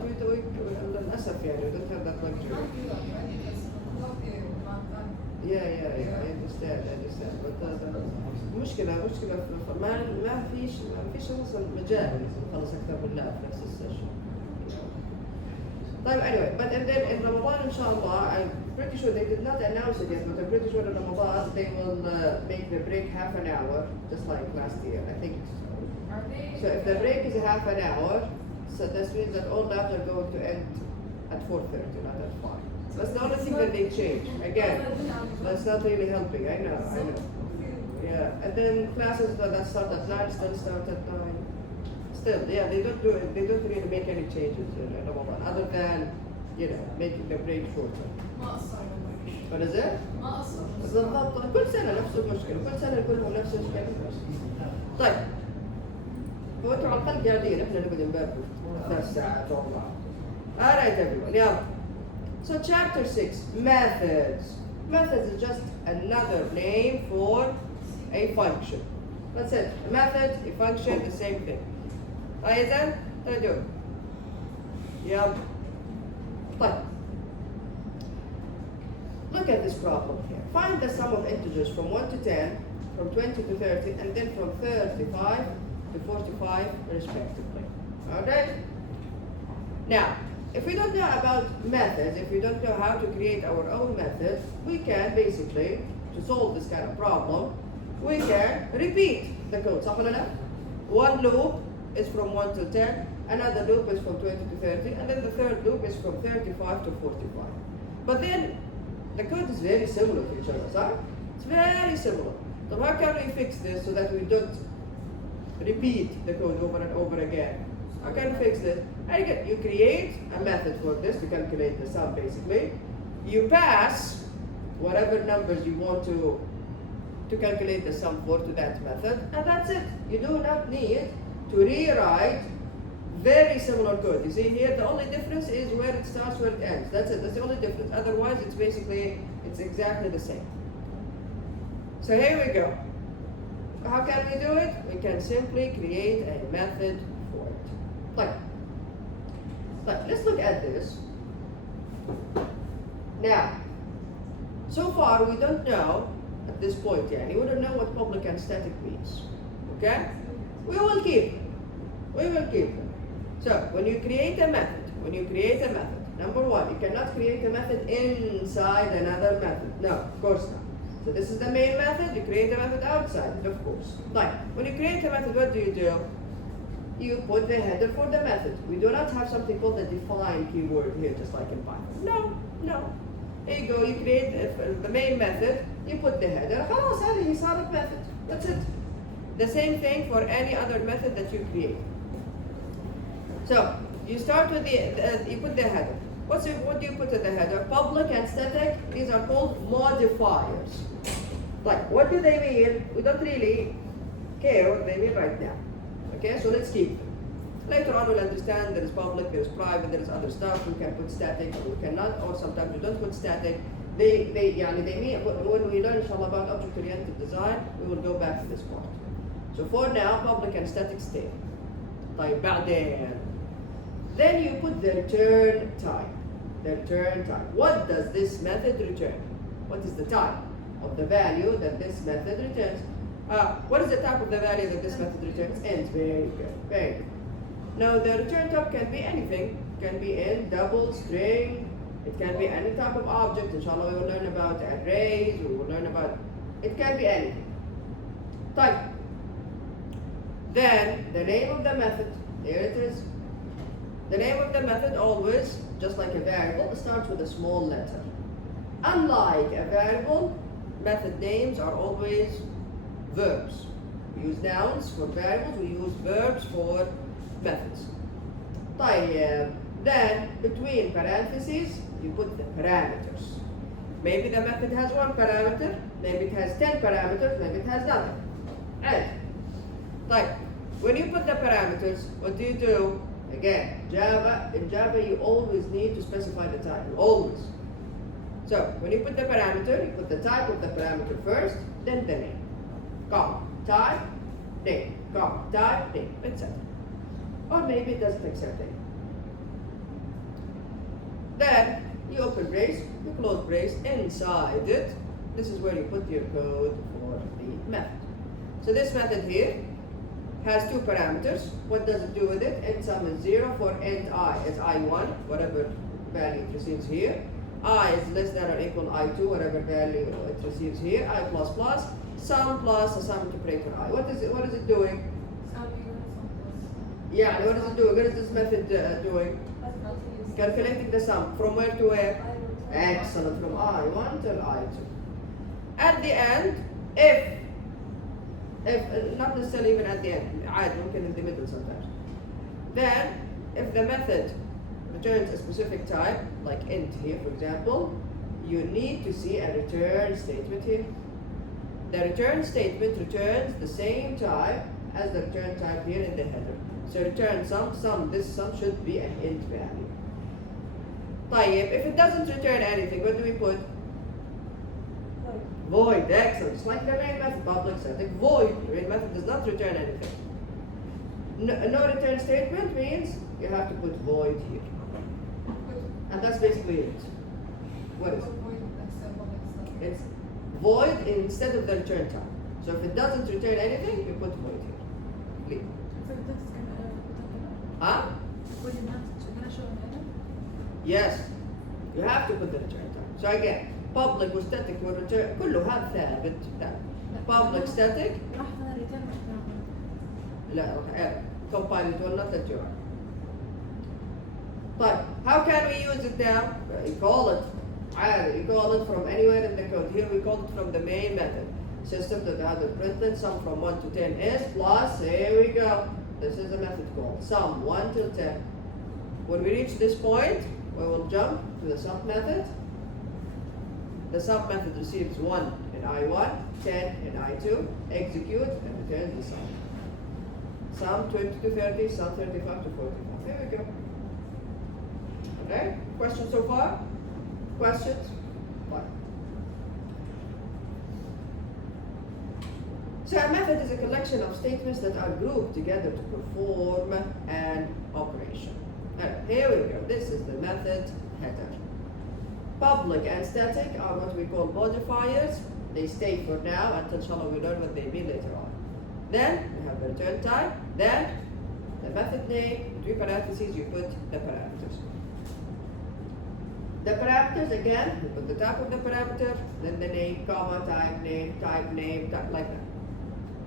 but للأسف يعني we don't have that luxury. Yeah, I understand. But المشكلة ما فيش أصلا مجال خلص أكثر من لا في نفس السيشن. طيب anyway, but and then in Ramadan إن شاء الله, I'm pretty sure they did not announce it yet, but I'm pretty sure in Ramadan they will make the break half an hour, just like last year. I think so. So if the break is half an hour, so this means that all labs are going to end at 4:30, not at 5. That's the only thing that they change. Again, that's not really helping. I know. Yeah, and then classes that start at 9 still start at 9. Still, yeah, they don't do it. They don't really make any changes in Ramadan other than, making the break shorter. What is it? بالضبط كل سنة نفس المشكلة، كل سنة كلهم نفس المشكلة. طيب. وانتم على الأقل قاعدين، احنا نقعد نبرد 3 ساعات والله. Alright everyone, yeah. So chapter 6, methods. Methods is just another name for a function. That's it. A method, a function, the same thing. إذن تدور. يلا. طيب. Look at this problem here. Find the sum of integers from 1 to 10, from 20 to 30, and then from 35 to 45 respectively. Alright? Now, if we don't know about methods, if we don't know how to create our own method, we can basically, to solve this kind of problem, we can repeat the code. صح ولا لا? One loop is from 1 to 10, another loop is from 20 to 30, and then the third loop is from 35 to 45. But then the code is very similar to each other, right? It's very similar. So how can we fix this so that we don't repeat the code over and over again? How can we fix this? Again, you create a method for this to calculate the sum basically. You pass whatever numbers you want to calculate the sum for to that method, and that's it. You do not need to rewrite very similar code. You see here, the only difference is where it starts, where it ends. That's it. That's the only difference. Otherwise, it's exactly the same. So here we go. How can we do it? We can simply create a method for it. Let's look at this. Now, so far we don't know at this point, we don't know what public and static means. Okay? We will keep them. So when you create a method, number one, you cannot create a method inside another method. No, of course not. So this is the main method, you create a method outside it, of course. When you create a method, what do? You put the header for the method. We do not have something called the define keyword here, just like in Python. No. There you go, you create the main method, you put the header, خلاص هذه صارت method. That's it. The same thing for any other method that you create. So you start with you put the header. What do you put in the header? Public and static, these are called modifiers. What do they mean? We don't really care what they mean right now. Okay, so let's keep them. Later on we'll understand there is public, there is private, there is other stuff. We can put static or we cannot, or sometimes we don't put static. They mean, when we learn inshallah about object-oriented design, we will go back to this part. So for now, public and static stay. Then you put the return type. What does this method return? What is the type of the value that this method returns? What is the type of the value that this method returns? Int. Very good. Now the return type can be anything. It can be int, double, string. It can be any type of object. Inshallah we will learn about arrays. It can be anything. Type. Then the name of the method. Here it is. The name of the method always, just like a variable, starts with a small letter. Unlike a variable, method names are always verbs. We use nouns for variables, we use verbs for methods. Then, between parentheses, you put the parameters. Maybe the method has one parameter, maybe it has 10 parameters, maybe it has nothing. And, when you put the parameters, what do? Again, in Java, you always need to specify the type, always. So, when you put the parameter, you put the type of the parameter first, then the name. Type, name, type, name, etc. Or maybe it doesn't accept any. Then you open brace, you close brace, inside it, this is where you put your code for the method. So this method here has two parameters. What does it do with it? Int sum is 0 for int I is I1, whatever value it receives here. I is less than or equal I2, whatever value it receives here. I plus plus, sum plus a sum interpolator I. What is it doing? Yeah, what is it doing? What is this method doing? Calculating the sum from where to where? Excellent, from I1 till I2. At the end, if not necessarily even at the end, عادي ممكن in the middle sometimes. Then, if the method returns a specific type, like int here for example, you need to see a return statement here. The return statement returns the same type as the return type here in the header. So return sum, this sum should be an int value. طيب, if it doesn't return anything, what do we put? Void, excellent. It's like the main method, public static void. The main method does not return anything. No return statement means you have to put void here. And that's basically it. What is it? It's void instead of the return type. So if it doesn't return anything, you put void here. Leave. Huh? Yes. You have to put the return type. So again, public وstatic والreturn كله هذا ثابت. Public static لا compile it will not let you run. طيب, how can we use it now? You call it عادي, you call it from anywhere in the code. Here we call it from the main method. System.out.println sum from 1 to 10 is plus, here we go. This is a method called sum 1 till 10. When we reach this point, we will jump to the sum method. The sum method receives 1 in I1, 10 in I2, execute, and returns the sum. Sum 20 to 30, sum 35 to 45. There we go. Okay? Questions so far? Questions? Fine. So a method is a collection of statements that are grouped together to perform an operation. Alright, here we go. This is the method header. Public and static are what we call modifiers. They stay for now until inshallah we learn what they mean later on. Then we have the return type. Then the method name, between parentheses you put the parameters. The parameters again, you put the type of the parameter, then the name, comma, type name, like that.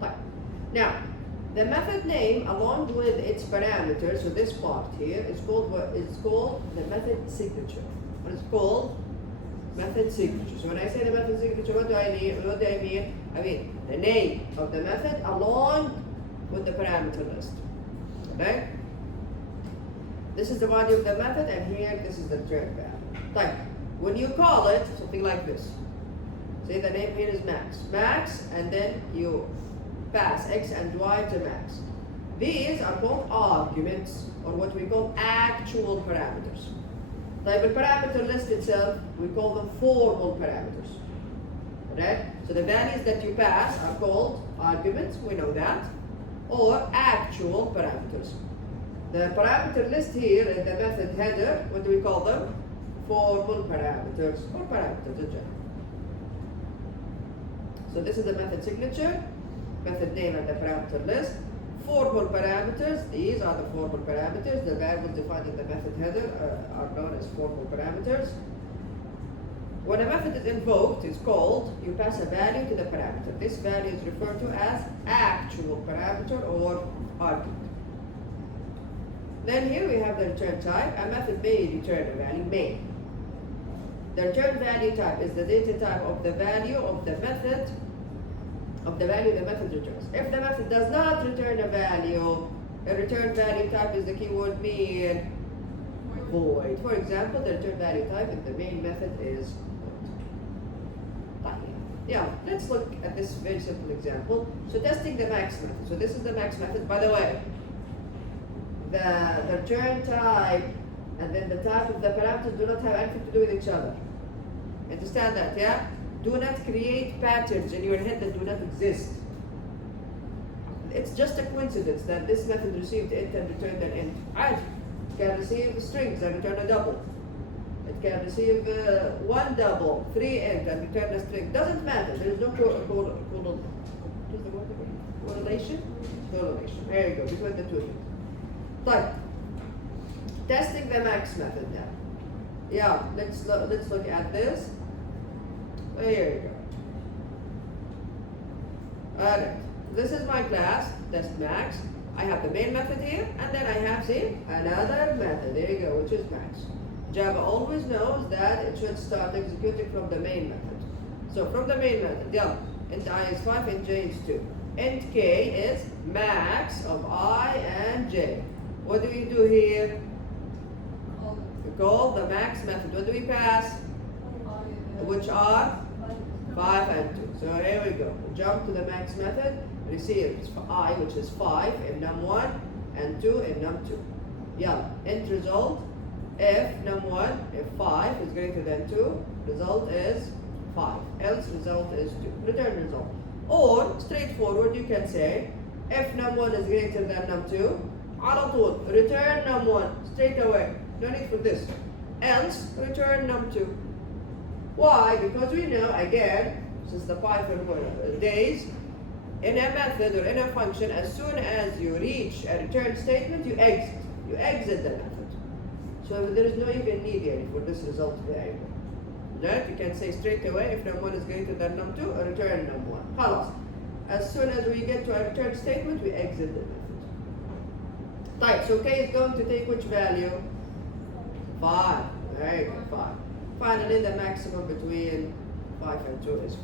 Type. Now, the method name along with its parameters, so this part here is called what is called the method signature. What is called? Method signature. So when I say the method signature, what do I mean? I mean the name of the method along with the parameter list. Okay? This is the body of the method, and here this is the return value. Like when you call it something like this. Say the name here is Max. Max, and then you pass X and Y to Max. These are called arguments, or what we call actual parameters. Like the parameter list itself, we call them formal parameters. Right? So the values that you pass are called arguments, we know that, or actual parameters. The parameter list here in the method header, what do we call them? Formal parameters, or parameters in general. So this is the method signature, method name and the parameter list. Formal parameters, these are the formal parameters. The variables defined in the method header are known as formal parameters. When a method is invoked, it's called, you pass a value to the parameter. This value is referred to as actual parameter or argument. Then here we have the return type. A method may return a value, may. The return value type is the data type of the value of the method, of the value the method returns. If the method does not return a value, a return value type is the keyword mean void. For example, the return value type in the main method is void. Yeah, let's look at this very simple example. So testing the max method. So this is the max method. By the way, the return type and then the type of the parameters do not have anything to do with each other. Understand that, yeah? Do not create patterns in your head that do not exist. It's just a coincidence that this method received int and returned an int. عادي. Can receive strings and return a double. It can receive one double, 3 int, and return a string. Doesn't matter. There is no correlation. Correlation. There you go. Between the two. But testing the max method now. Yeah. Let's look at this. There you go. Alright, this is my class, test max. I have the main method here, and then I have another method, there you go, which is max. Java always knows that it should start executing from the main method. So from the main method, yeah, int I is 5, int j is 2. Int k is max of I and j. What do we do here? We call the max method. What do we pass? Which are 5 and 2. So here we go. We jump to the max method, receives I, which is 5 in num1 and 2 in num2. Yeah, int result, if num1, if 5 is greater than 2, result is 5. Else result is 2. Return result. Or, straightforward, you can say, if num1 is greater than num2, على طول, return num1, straight away. No need for this. Else, return num2. Why? Because we know, again, since the Python days, in a method or in a function, as soon as you reach a return statement, you exit. You exit the method. So there is no even need here for this result variable. Right? You can say straight away if num1 is greater than num2, return num1. خلاص. As soon as we get to a return statement, we exit the method. Right, so k is going to take which value? 5. There you go, 5. Finally, the maximum between 5 and 2 is 5.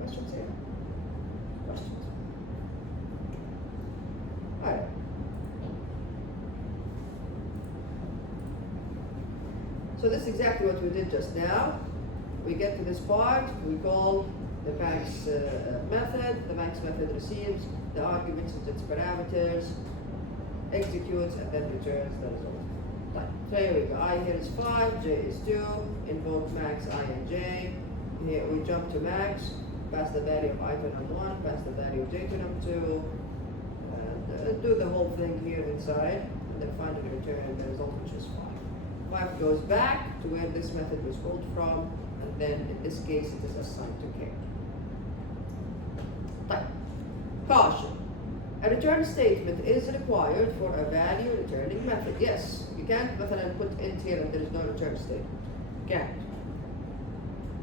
Questions here? Questions? Alright. So this is exactly what we did just now. We get to this part, we call the max method. The max method receives the arguments with its parameters, executes, and then returns the result. Right. So here we go. I here is 5, j is 2, invoke max I and j. Here we jump to max, pass the value of I to num1, pass the value of j to num2, and do the whole thing here inside, and then finally return the result, which is 5. 5 goes back to where this method was called from, and then in this case it is assigned to k. Right. Caution. A return statement is required for a value returning method. Yes, you can't put int here and there is no return statement. Can't.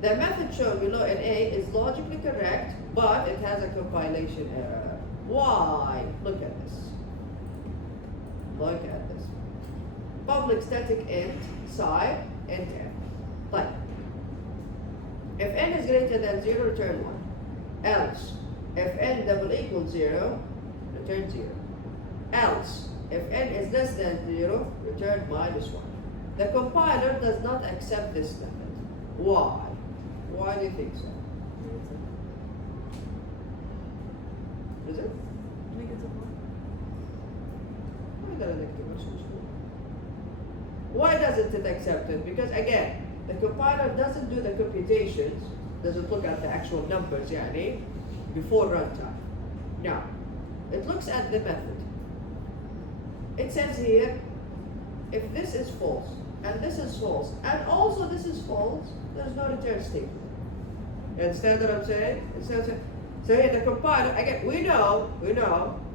The method shown below in A is logically correct, but it has a compilation error. Why? Look at this. Look at this. Public static int side int n. Like, if n is greater than 0, return 1. Else, if n double equals 0, return 0. Else, if n is less than 0, return -1. The compiler does not accept this method. Why? Why do you think so? Is it? Why doesn't it accept it? Because again, the compiler doesn't do the computations, doesn't look at the actual numbers, يعني, before runtime. Now, it looks at the method. It says here, if this is false, and this is false, and also this is false, there's no return statement. You understand what I'm saying? So here the compiler, again, we know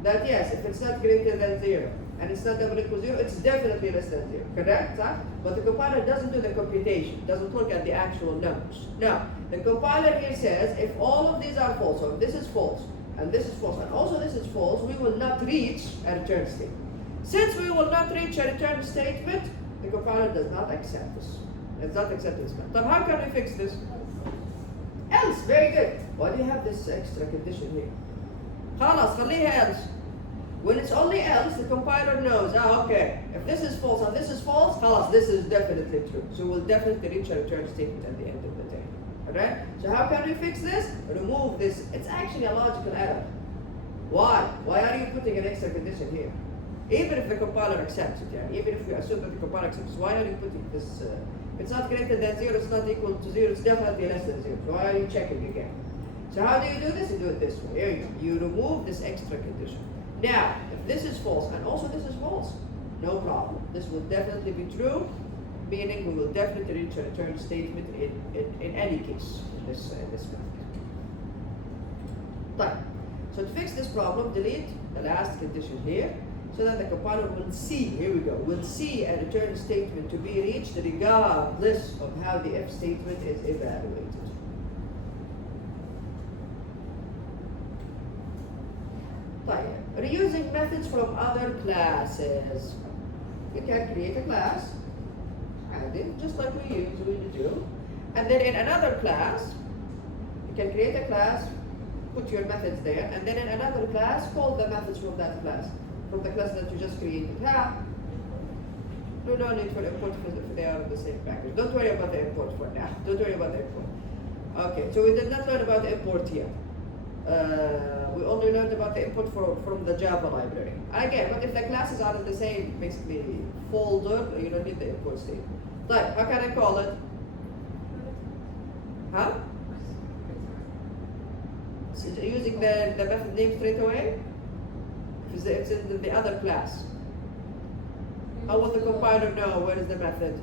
that yes, if it's not greater than 0, and it's not double equal 0, it's definitely less than 0, correct? Huh? But the compiler doesn't do the computation, doesn't look at the actual numbers. Now, the compiler here says, if all of these are false, so if this is false, and this is false, and also this is false, we will not reach a return statement. Since we will not reach a return statement, the compiler does not accept this. It does not accept this. But how can we fix this? Else, very good. Why do you have this extra condition here? خلاص خليها else. When it's only else, the compiler knows, okay, if this is false and this is false, خلاص, this is definitely true. So we'll definitely reach a return statement at the end of the day. Alright? So how can we fix this? Remove this. It's actually a logical error. Why? Why are you putting an extra condition here? Even if the compiler accepts it, yeah? Even if we assume that the compiler accepts it, why are you putting this? If it's not greater than 0, it's not equal to 0, it's definitely less than 0. So why are you checking again? So how do you do this? You do it this way. Here you go. You remove this extra condition. Now, if this is false and also this is false, no problem. This will definitely be true. meaning we will definitely reach a return statement in any case in this method. Right. So to fix this problem, delete the last condition here, so that the compiler will see, here we go, will see a return statement to be reached regardless of how the if statement is evaluated. Right. Reusing methods from other classes. You can create a class, add it, just like we usually do. And then in another class, you can create a class, put your methods there, and then in another class, call the methods from that class, from the class that you just created. How? No need for import if they are in the same package. Don't worry about the import for now. Don't worry about the import. Okay, so we did not learn about the import here. We only learned about the import from the Java library. Again, but if the classes are in the same, basically, folder, you don't need the import statement. Right, how can I call it? Huh? So using the method name straight away? If it's in the other class. How will the compiler know where is the method?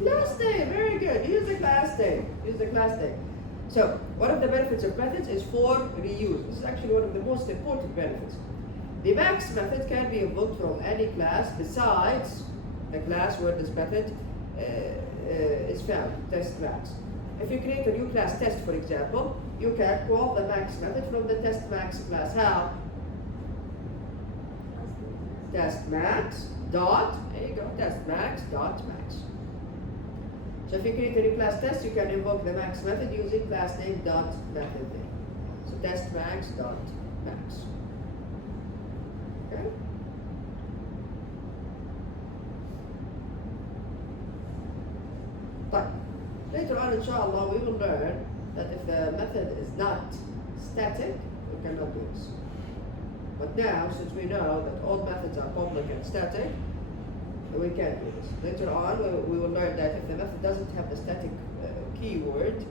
Class name, very good. Use the class name. Use the class name. So, one of the benefits of methods is for reuse. This is actually one of the most important benefits. The max method can be invoked from any class besides the class where this method is found, test max. If you create a new class test, for example, you can call the max method from the test max class. How? Test max dot, there you go, test max dot max. So if you create a new class test, you can invoke the max method using class name dot method name. So test max dot max. Okay? But later on, inshallah, we will learn that if the method is not static, we cannot do this. But now, since we know that all methods are public and static, we can do this. Later on, we will learn that if the method doesn't have the static keyword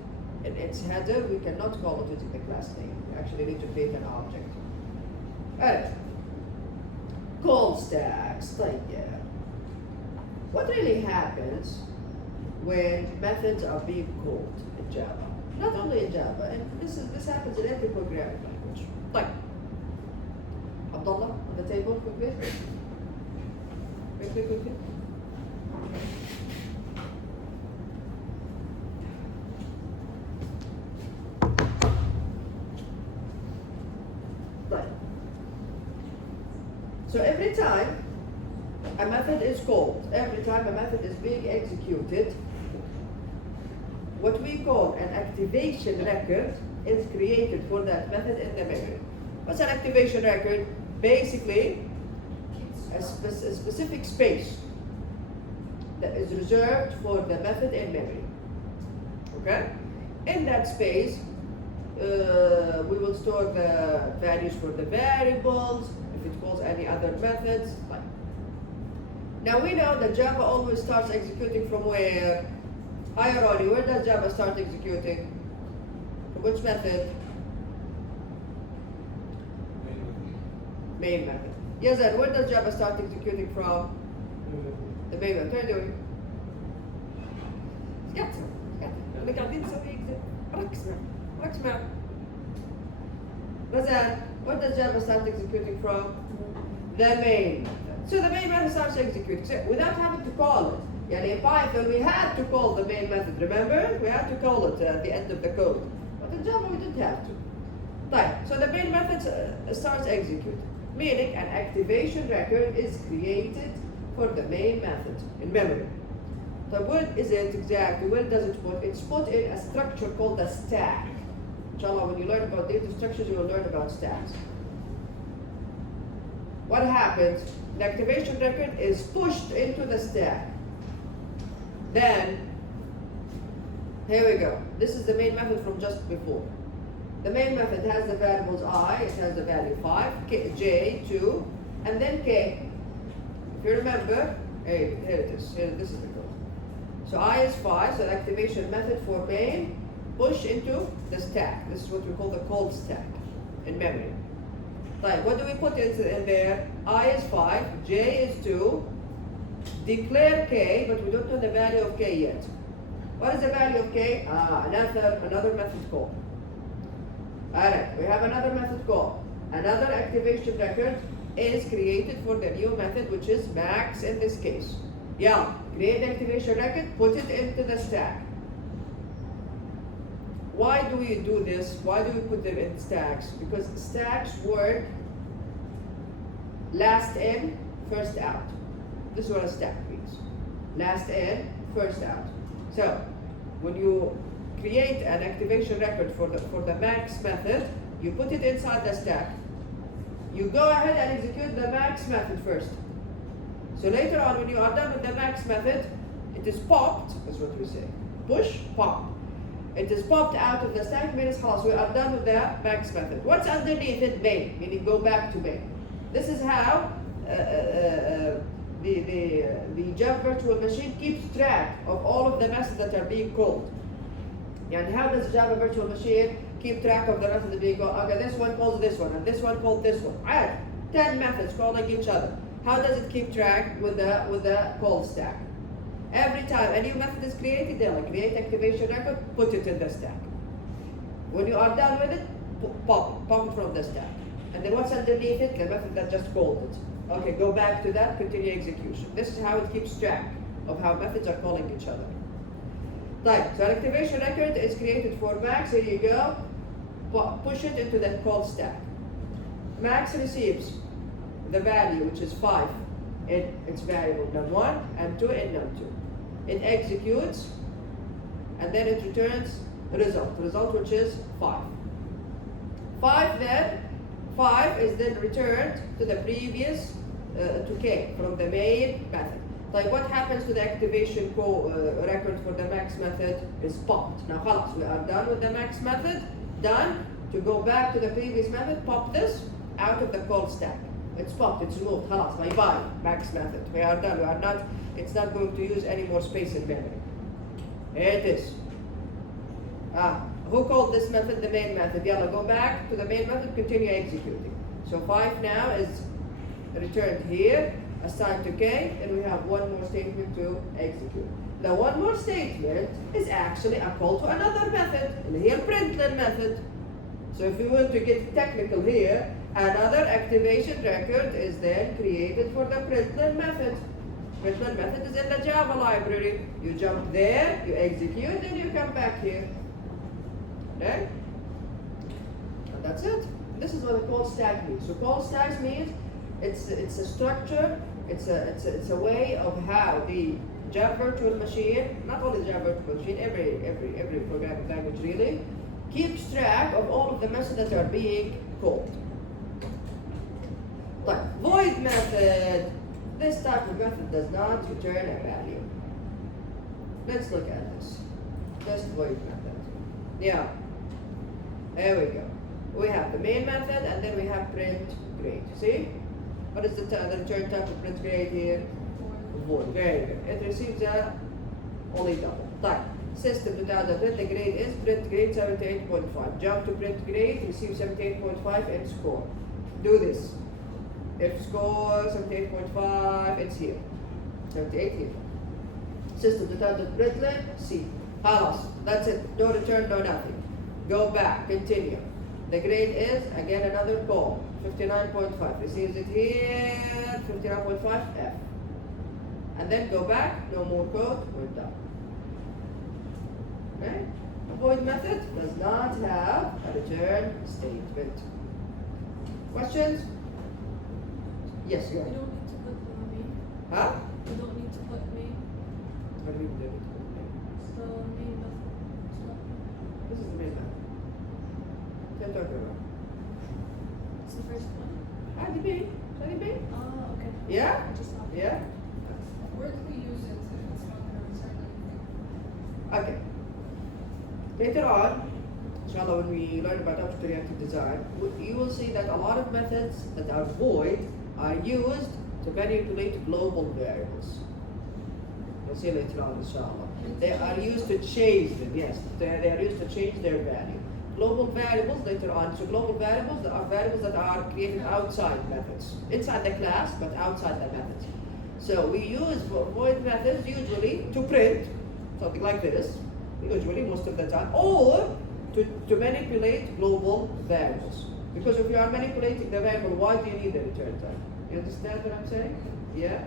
in its header, we cannot call it using the class name. We actually need to create an object. Alright. Call stacks. What really happens when methods are being called in Java? Not only in Java, and this happens in every programming language. Like Abdullah on the table, quickly. Quickly. Right. So every time a method is called, every time a method is being executed, what we call an activation record is created for that method in the memory. What's an activation record? Basically, a specific space that is reserved for the method in memory. Okay? In that space, we will store the values for the variables, if it calls any other methods. Like. Now we know that Java always starts executing from where? Hi Ronnie, where does Java start executing? From which method? Main method. Yes, and where does Java start executing from? The main method. What are you doing? اللي قاعدين نسوي ركز معي. Razan, where does Java start executing from? The main method. So the main method starts executing so without having to call it. يعني in Python we had to call the main method. Remember? We had to call it at the end of the code. But in Java we didn't have to. Right. So the main method starts executing. Meaning an activation record is created for the main method in memory. So where is it exactly? Where does it put? It's put in a structure called a stack. Inshallah, when you learn about data structures, you will learn about stacks. What happens? The activation record is pushed into the stack. Then, here we go. This is the main method from just before. The main method has the variables I, it has the value 5, K, J, 2, and then K. If you remember, hey, here it is. This is the code. So I is 5, so the activation method for main, push into the stack. This is what we call the called stack in memory. Right, what do we put in there? I is 5, J is 2, declare k, but we don't know the value of k yet. What is the value of k? Another method call. Alright, we have another method call. Another activation record is created for the new method, which is max in this case. Yeah, create activation record, put it into the stack. Why do we do this? Why do we put them in stacks? Because stacks work last in, first out. This is what a stack means. Last in, first out. So when you create an activation record for the max method, you put it inside the stack. You go ahead and execute the max method first. So later on, when you are done with the max method, it is popped, is what we say. Push, pop. It is popped out of the stack, means خلاص, we are done with the max method. What's underneath it? Main, meaning go back to main. This is how the Java virtual machine keeps track of all of the methods that are being called. And how does Java virtual machine keep track of the methods being called? Okay, this one calls this one, and this one called this one. Add 10 methods calling each other. How does it keep track with the call stack? Every time a new method is created, they will create activation record, put it in the stack. When you are done with it, pop it from the stack. And then what's underneath it? The method that just called it. Okay, go back to that, continue execution. This is how it keeps track of how methods are calling each other. Right, so an activation record is created for Max. Here you go. Push it into the call stack. Max receives the value, which is 5 in its variable num1 and 2 in num2. It executes, and then it returns a result which is 5. 5 is then returned to the previous, to k, from the main method. Like what happens to the activation record for the max method is popped. Now خلاص, we are done with the max method, done. To go back to the previous method, pop this out of the call stack. It's popped, it's removed, خلاص, bye-bye, max method. We are done, it's not going to use any more space in memory. It is. Who called this method the main method? Yalla, go back to the main method, continue executing. So 5 now is returned here, assigned to k, and we have one more statement to execute. The one more statement is actually a call to another method, and here println method. So if we want to get technical here, another activation record is then created for the println method. Println method is in the Java library. You jump there, you execute, and you come back here. Okay? And that's it. This is what a call stack means. So call stacks means it's a structure, it's a way of how the Java virtual machine, not only the Java virtual machine, every programming language really, keeps track of all of the methods that are being called. Like void method, this type of method does not return a value. Let's look at this. Just void method. Yeah. There we go. We have the main method and then we have print grade. See? What is the return type of print grade here? Void. Very good. It receives only double. Type. System without the print grade is print grade 78.5. Jump to print grade, receive 78.5 and score. Do this. If score 78.5, it's here. 78 here. System without the println, C. Halas. That's it. No return, no nothing. Go back, continue. The grade is again another call. 59.5. Receives it here. 59.5 F. And then go back, no more code, we're done. Okay? A void method does not have a return statement. Questions? Yes, go We ahead. don't need to put the main. Huh? We don't need to put main. What do you mean? So main method. This is the main method. What are you talking about? It's the first one. IDB. IDB? Oh, okay. Yeah? I just stopped. Yeah? Where do we use it if it's not going to return anything? Okay. Later on, inshallah, when we learn about object-oriented design, you will see that a lot of methods that are void are used to manipulate global variables. We'll see later on, inshallah. They are used to change them, yes. They are used to change their value. Global variables later on. So global variables are variables that are created outside methods. Inside the class, but outside the methods. So we use void methods usually to print something like this, usually most of the time, or to manipulate global variables. Because if you are manipulating the variable, why do you need the return type? You understand what I'm saying? Yeah?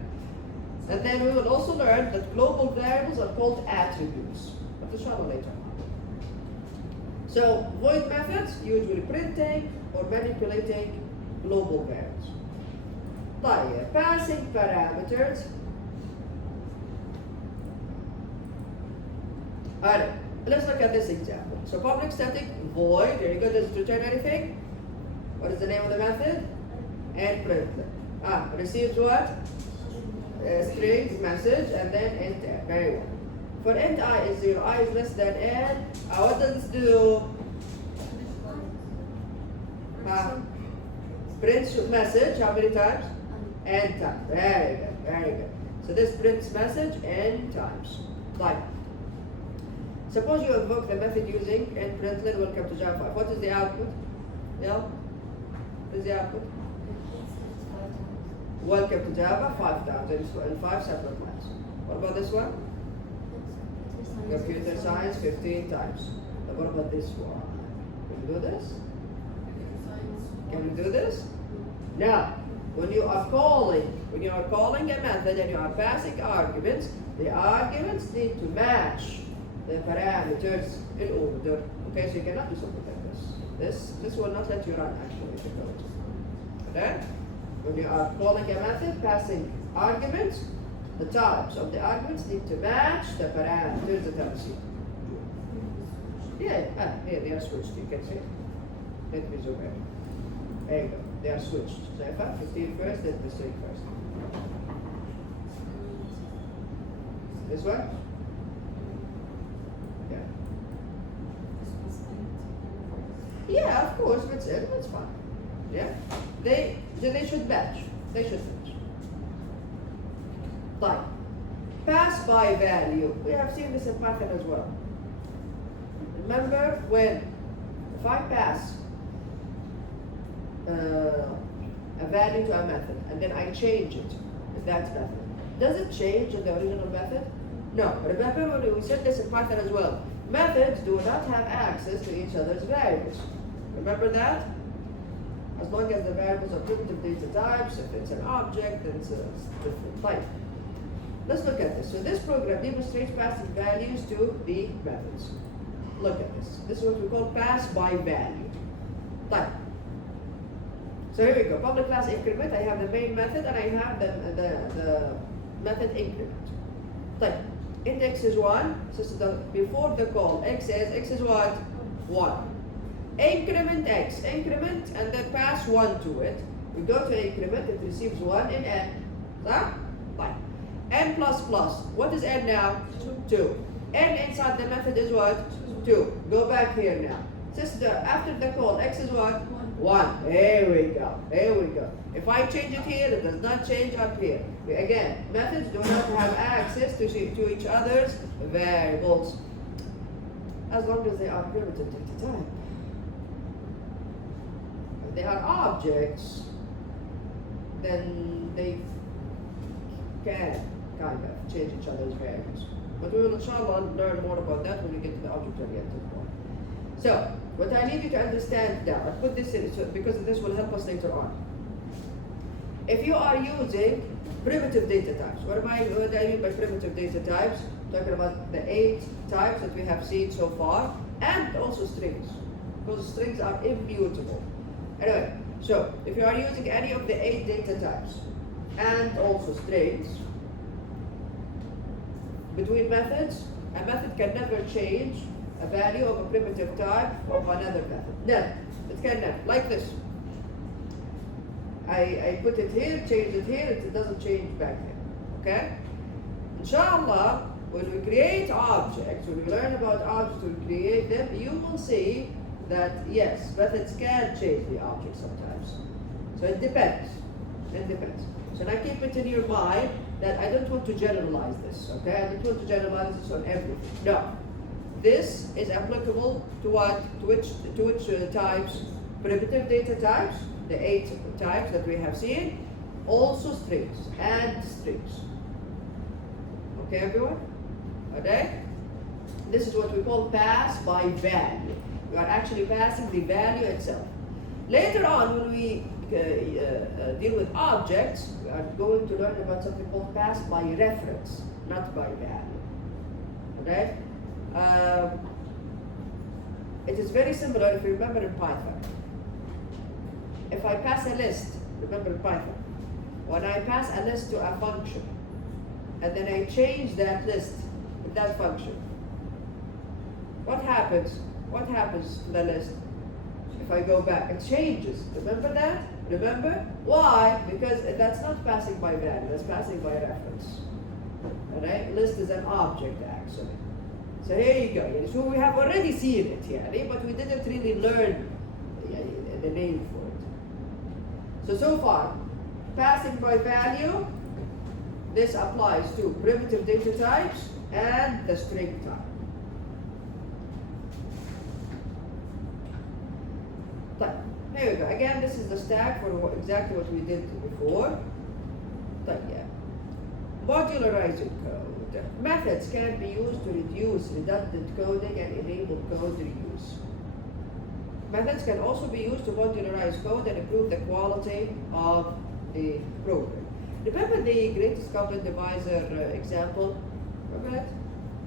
And then we will also learn that global variables are called attributes. But this one later. So void methods, usually printing or manipulating global variables. طيب, passing parameters. Alright, let's look at this example. So public static void, here you go, does it return anything? What is the name of the method? And print. Receives what? Strings, message, and then int n. Very well. For int I is 0, I is less than n. What does this do? Prints message, how many times? N times. Very good, very good. So this prints message n times. Like, suppose you invoke the method using int println, welcome to Java 5. What is the output? Yeah? What is the output? Welcome to Java 5 times in 5 separate lines. What about this one? Computer science 15 times. And what about this one? Can we do this? Can we do this? Now, when you are calling a method and you are passing arguments, the arguments need to match the parameters in order. Okay, so you cannot do something like this. This will not let you run actually the code. Okay? When you are calling a method, passing arguments, the types of the arguments need to match the parameters that are seen. Yeah, here they are switched, you can see. Let me zoom in. There you go, they are switched. So if I 15 first, then the string first. This one? Yeah, of course, that's fine. Yeah? They should match. They should match. Like, pass by value. We have seen this in Python as well. Remember when, if I pass a value to a method and then I change it in that method, does it change in the original method? No. Remember when we said this in Python as well. Methods do not have access to each other's variables. Remember that? As long as the variables are primitive data types, if it's an object, then it's a different type. Let's look at this. So this program demonstrates passing values to the methods. Look at this. This is what we call pass by value. Type. So here we go. Public class increment. I have the main method and I have the method increment. Type. Int x is 1. So before the call, x is what? 1. Increment x, increment, and then pass 1 to it. We go to increment, it receives 1 in n. Fine. N plus plus. What is n now? 2. N inside the method is what? 2. Go back here now. Sister, after the call, x is what? 1. There we go. There we go. If I change it here, it does not change up here. Again, methods do not have access to each other's variables as long as they are primitive data type. If they are objects, then they can kind of change each other's variables. But we will inshallah learn more about that when we get to the object-oriented one. So, what I need you to understand now, I put this in because this will help us later on. If you are using primitive data types, what do I mean by primitive data types? Talking about the 8 types that we have seen so far, and also strings, because strings are immutable. Anyway, so if you are using any of the 8 data types, and also strings, between methods, a method can never change a value of a primitive type of another method. No, it cannot. Like this. I put it here, change it here, it doesn't change back here. Okay? Inshallah, when we create objects, when we learn about objects, when we create them, you will see that yes, methods can change the object sometimes. So it depends. It depends. So now keep it in your mind that I don't want to generalize this, okay? I don't want to generalize this on everything. No. This is applicable to what? To which types? Primitive data types, the 8 types that we have seen, also strings and strings. Okay, everyone? Okay? This is what we call pass by value. You are actually passing the value itself. Later on, when we deal with objects, we are going to learn about something called pass by reference, not by value. Okay? It is very similar if you remember in Python. If I pass a list, remember in Python, when I pass a list to a function, and then I change that list with that function, what happens? What happens to the list? If I go back, it changes. Remember that? Remember? Why? Because that's not passing by value, that's passing by reference. Alright? List is an object actually. So here you go. So we have already seen it here, but we didn't really learn the name for it. So far, passing by value, this applies to primitive data types and the string type. Here we go. Again, this is the stack for exactly what we did before. Modularizing code. Methods can be used to reduce redundant coding and enable code reuse. Methods can also be used to modularize code and improve the quality of the program. Remember the greatest common divisor example? Remember it?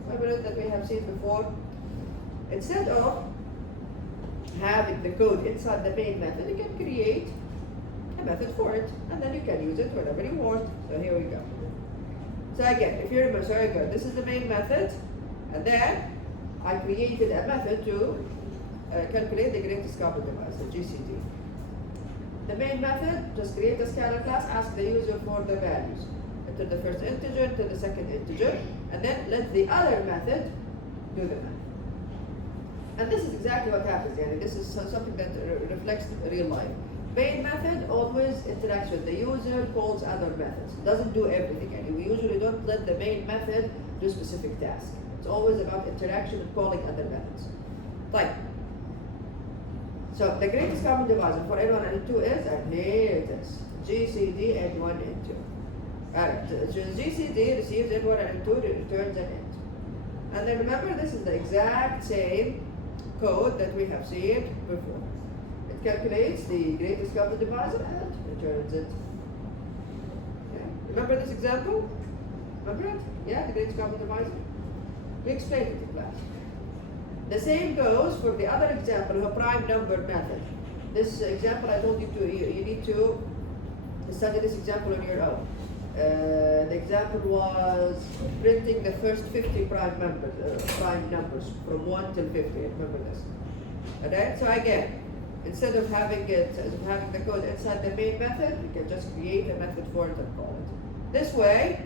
Remember it that we have seen before? Instead of having the code inside the main method, you can create a method for it, and then you can use it whenever you want. So here we go. So again, if you remember, so here we go. This is the main method, and then I created a method to calculate the greatest common divisor, GCD. The main method, just create a scalar class, ask the user for the values. Enter the first integer, enter the second integer, and then let the other method do the math. And this is exactly what happens, and this is something that reflects real life. Main method always interacts with the user, calls other methods. Doesn't do everything, and we usually don't let the main method do specific tasks. It's always about interaction and calling other methods. Right. So the greatest common divisor for N1 and N2 is, and here it is, GCD N1 N2. Alright, so GCD receives N1 and N2, returns an int. And then remember, this is the exact same code that we have seen before. It calculates the greatest common divisor and returns it. Yeah. Remember this example? Remember it? Yeah, the greatest common divisor? We explained it in class. The same goes for the other example, the prime number method. This example I told you to, you need to study this example on your own. The example was printing the first 50 prime numbers from 1 till 50. Remember this. Alright, so again, instead of having the code inside the main method, you can just create a method for it and call it. This way,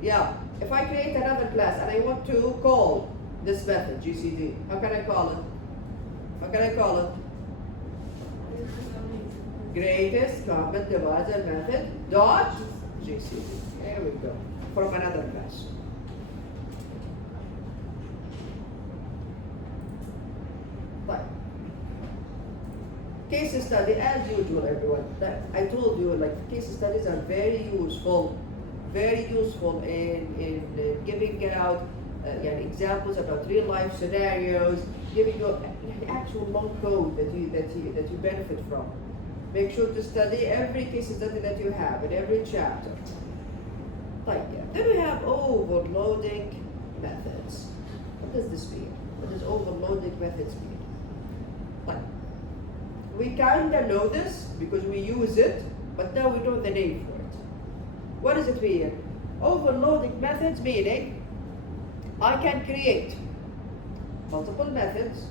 yeah, if I create another class and I want to call this method, GCD, how can I call it? How can I call it? Greatest common divisor method dot GCD. There we go. From another class. Right. Case study, as usual, everyone. I told you, like, case studies are very useful in giving out examples about real life scenarios, giving you actual long code that you benefit from. Make sure to study every case study that you have in every chapter. Then we have overloading methods. What does this mean? What does overloading methods mean? We kinda know this because we use it, but now we know the name for it. What does it mean? Overloading methods meaning I can create multiple methods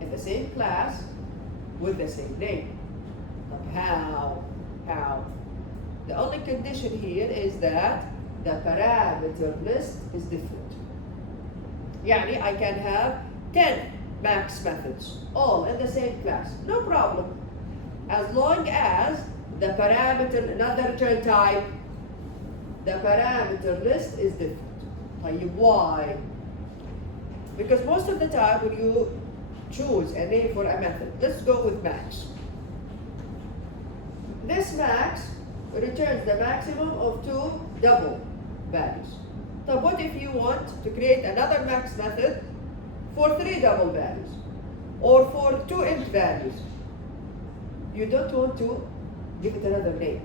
in the same class with the same name. How? The only condition here is that the parameter list is different. Yani I can have 10 max methods, all in the same class. No problem. As long as the parameter, another return type, the parameter list is different. Why? Because most of the time when you choose a name for a method, let's go with max. This max returns the maximum of 2 double values. So what if you want to create another max method for 3 double values or for 2 int values? You don't want to give it another name.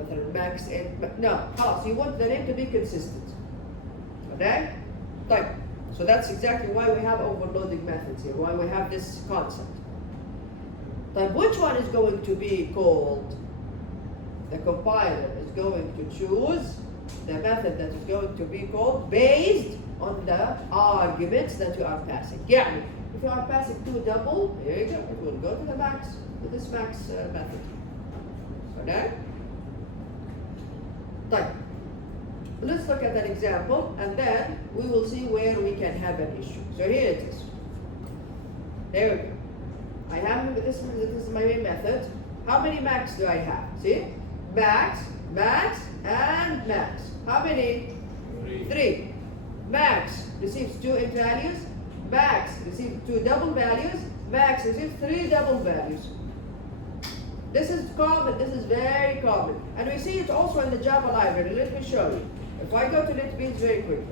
مثلا max int, no, خلاص, you want the name to be consistent. Okay? طيب. So that's exactly why we have overloading methods here, why we have this concept. But which one is going to be called? The compiler is going to choose the method that is going to be called based on the arguments that you are passing. يعني, if you are passing 2 double, here you go, it will go to the max, to this max method. Okay? طيب. Let's look at an example and then we will see where we can have an issue. So here it is. There we go. I have this is my main method. How many max do I have? See? Max, max, and max. How many? 3. Max receives 2 int values. Max receives 2 double values. Max receives 3 double values. This is common. This is very common. And we see it also in the Java library. Let me show you. If I go to NetBeans very quickly,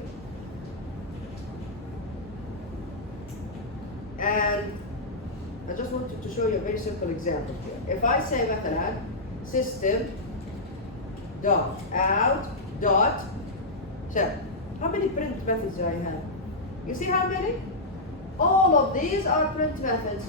and I just wanted to show you a very simple example here. If I say مثلا system dot out dot check, how many print methods do I have? You see how many? All of these are print methods.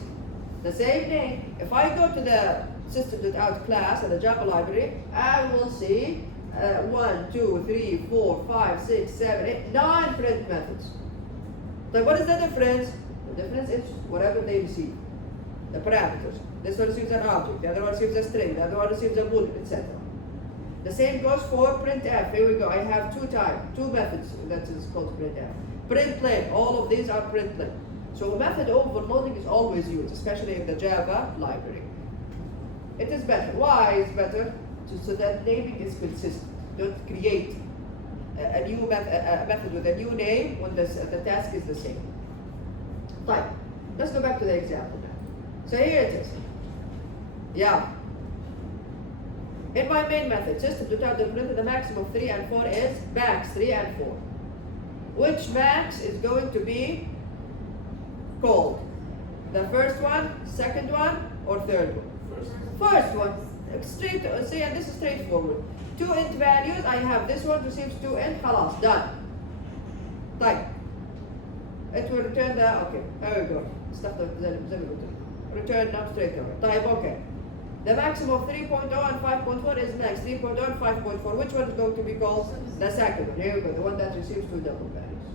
The same name. If I go to the system.out class in the Java library, I will see 1, 2, 3, 4, 5, 6, 7, 8, 9 print methods. So what is the difference? The difference is whatever they receive. The parameters. This one receives an object, the other one receives a string, the other one receives a boolean, etc. The same goes for printf. Here we go. I have 2 methods that is called printf. Print plain. All of these are print plain. So method overloading is always used, especially in the Java library. It is better. Why is better? So that naming is consistent. Don't create a new method with a new name when the task is the same. Fine. Let's go back to the example now. So here it is. Yeah. In my main method, system.out.println, the maximum of 3 and 4 is max 3 and 4. Which max is going to be called? The first one, second one, or third one? First one. Straight, see, and this is straightforward. 2 int values, I have this one receives 2 int, خلاص, done. طيب. It will return the, okay, there we go. استخدم زي ما قلت. Return now straight away. طيب, okay. The maximum of 3.0 and 5.1 is max. 3.0 and 5.4. Which one is going to be called? The second one. Here we go, the one that receives 2 double values.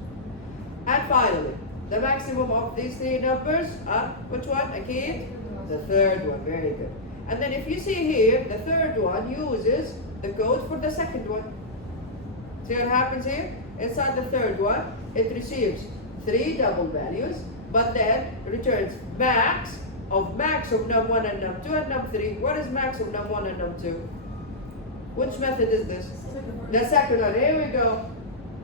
And finally, the maximum of these 3 numbers are, which one? Again? The third one, very good. And then if you see here, the third one uses the code for the second one. See what happens here? Inside the third one, it receives 3 double values, but then returns max of num1 and num2 and num3. What is max of num1 and num2? Which method is this? The second one. Here we go.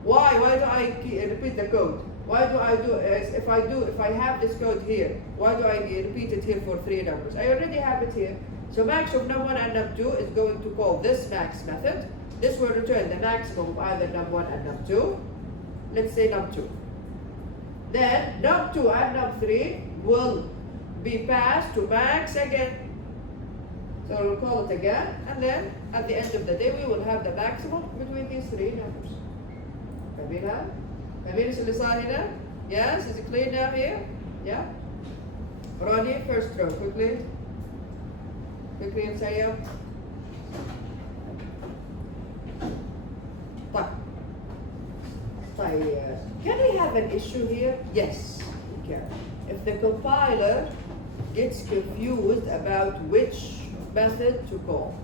Why? Why do I repeat the code? Why do I do, if I have this code here, why do I repeat it here for 3 numbers? I already have it here. So max of num1 and num2 is going to call this max method. This will return the maximum of either num1 and num2. Let's say num2. Then num2 and num3 will be passed to max again. So we'll call it again, and then at the end of the day, we will have the maximum between these 3 numbers. فاهمينها؟ فاهمين اللي صار هنا؟ Yes, is it clear now here? Yeah? Ronnie, first row, quickly. Quickly and say yeah. Can we have an issue here? Yes, we can. If the compiler gets confused about which method to call.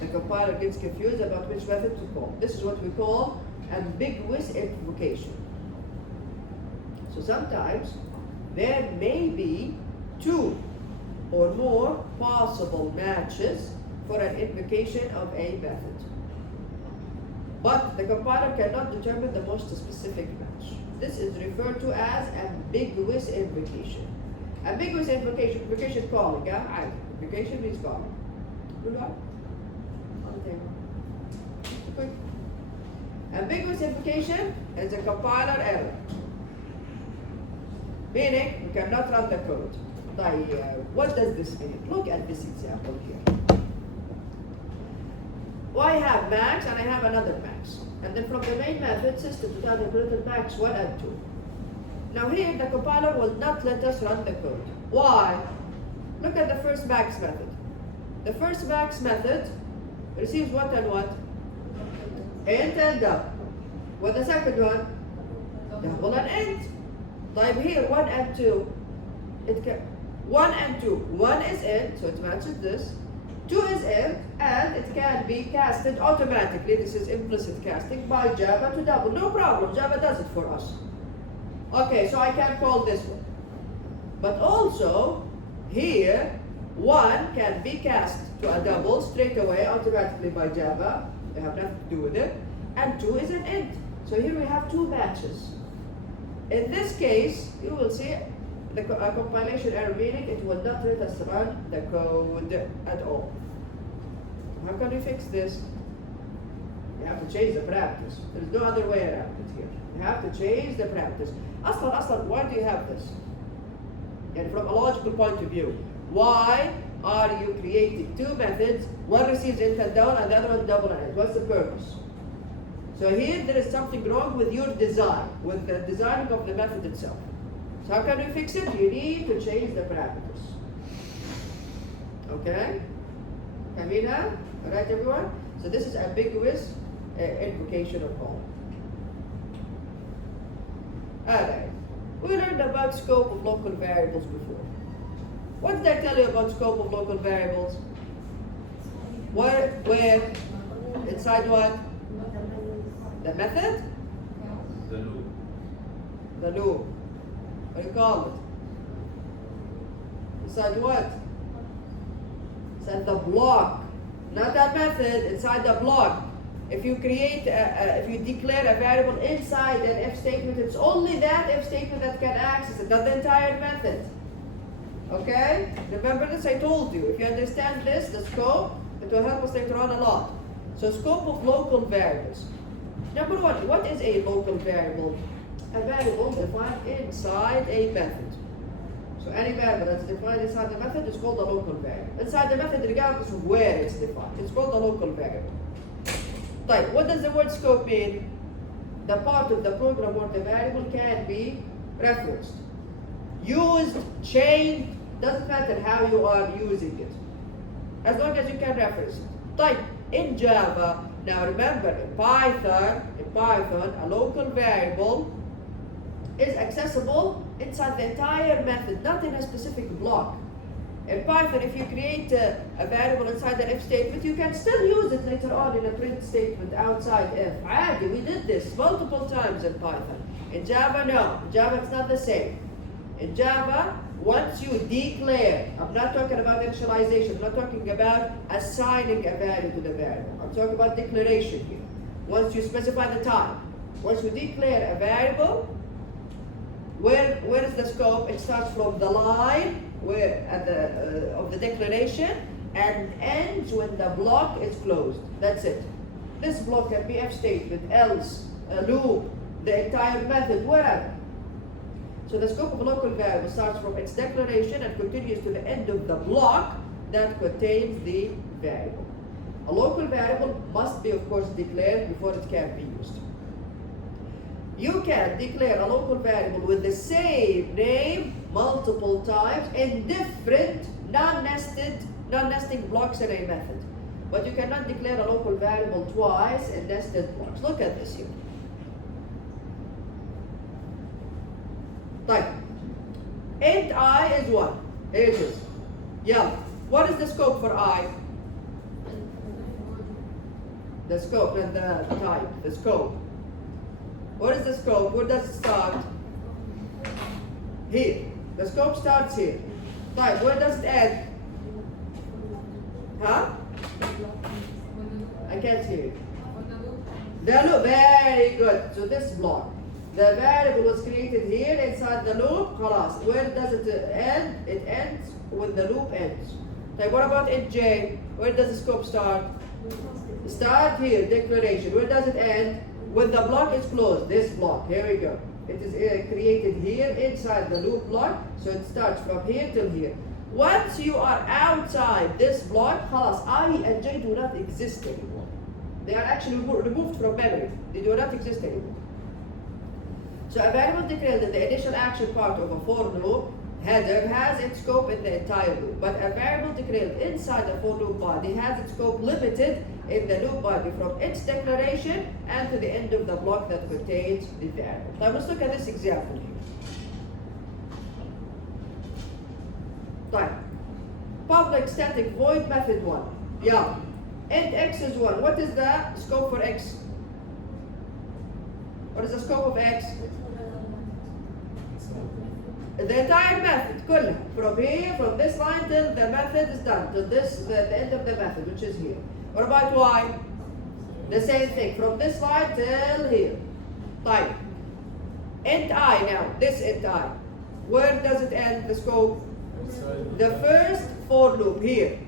The compiler gets confused about which method to call. This is what we call ambiguous invocation. So sometimes there may be 2 or more possible matches for an invocation of a method. But the compiler cannot determine the most specific match. This is referred to as ambiguous invocation. Ambiguous invocation calling, yeah? Invocation means calling. Good one? Ambiguous invocation is a compiler error. Meaning, you cannot run the code. What does this mean? Look at this example here. Well, I have max and I have another max. And then from the main method, system to calculate max 1 and 2. Now here, the compiler will not let us run the code. Why? Look at the first max method. The first max method receives what and what? Int and double. What the second one? Double and int. Type here 1 and 2. 1 and 2. 1 is int, so it matches this. 2 is int, and it can be casted automatically. This is implicit casting by Java to double. No problem, Java does it for us. Okay, so I can call this one. But also, here, 1 can be cast to a double straight away automatically by Java. They have nothing to do with it. And 2 is an int. So here we have 2 matches. In this case, you will see the compilation error, meaning it will not let us run the code at all. How can we fix this? You have to change the parameters. There's no other way around it here. You have to change the parameters. Aslan, why do you have this? And from a logical point of view, why are you creating 2 methods? One receives int and down, and the other one double and int. What's the purpose? So here there is something wrong with your design, with the designing of the method itself. So how can we fix it? You need to change the parameters. Okay? Kamina? Alright everyone? So this is ambiguous invocation of all. Alright. We learned about scope of local variables before. What did I tell you about scope of local variables? Where? Inside what? The method? The loop. The loop. What do you call it? Inside what? Inside the block. Not that method, inside the block. If you create, if you declare a variable inside an if statement, it's only that if statement that can access it, not the entire method. Okay? Remember this, I told you. If you understand this, the scope, it will help us later on a lot. So scope of local variables. Number 1, what is a local variable? A variable defined inside a method. So any variable that's defined inside the method is called a local variable. Inside the method, regardless of where it's defined, it's called a local variable. Right, what does the word scope mean? The part of the program where the variable can be referenced. Used, changed, doesn't matter how you are using it. As long as you can reference it. Right, in Java, now remember, in Python, a local variable is accessible inside the entire method, not in a specific block. In Python, if you create a variable inside an if statement, you can still use it later on in a print statement outside if. Adi, we did this multiple times in Python. In Java, no. In Java, it's not the same. In Java, once you declare, I'm not talking about initialization, I'm not talking about assigning a value to the variable. I'm talking about declaration here. Once you specify the type, once you declare a variable, where is the scope? It starts from the line of the declaration and ends when the block is closed. That's it. This block can be if statement, else, a loop, the entire method, whatever. So the scope of a local variable starts from its declaration and continues to the end of the block that contains the variable. A local variable must be, of course, declared before it can be used. You can declare a local variable with the same name multiple times in different non-nesting blocks in a method. But you cannot declare a local variable twice in nested blocks. Look at this here. Right. Int I is 1. Here it is. Yeah. What is the scope for I? The scope and the type. The scope. What is the scope? Where does it start? Here. The scope starts here. Type. Where does it end? Huh? I can't hear you. The loop. Very good. So this block. The variable was created here inside the loop. Khalas. Where does it end? It ends when the loop ends. Okay, what about int j? Where does the scope start? Start here, declaration. Where does it end? when the block is closed, this block, here we go. It is created here inside the loop block, so it starts from here till here. Once you are outside this block, خلاص I and J do not exist anymore. They are actually removed from memory. They do not exist anymore. So a variable declared in the initial action part of a for loop header has its scope in the entire loop, but a variable declared inside the for loop body has its scope limited in the loop body from its declaration and to the end of the block that contains the variable. Now let's look at this example here. Right. Public static void method 1. Yeah. Int x is 1. What is the scope for x? What is the scope of x? The entire method, كلها. From here, from this line till the method is done, till this, the end of the method, which is here. What about y? The same thing, from this line till here. Type. Int I now, this int I. Where does it end, the scope? The first for loop, here.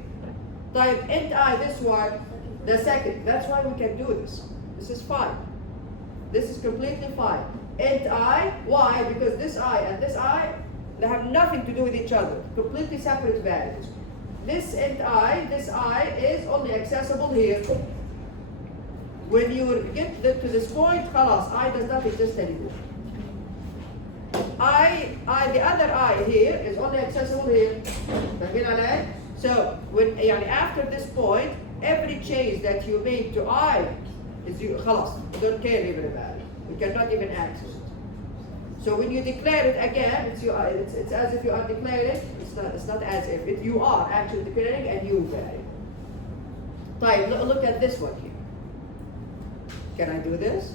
Type int I, this one, the second. That's why we can do this. This is fine. This is completely fine. Int I, why? Because this I and this I, they have nothing to do with each other. Completely separate values. This int I, this I is only accessible here. When you get to this point, خلاص, I does not exist anymore. The other I here is only accessible here. فاهمين علي؟ So when يعني after this point, every change that you make to I is you خلاص, you don't care even about it. You cannot even access it. So when you declare it again, it's as if you are declaring. It's not as if you are actually declaring a new variable. طيب, look at this one here. Can I do this?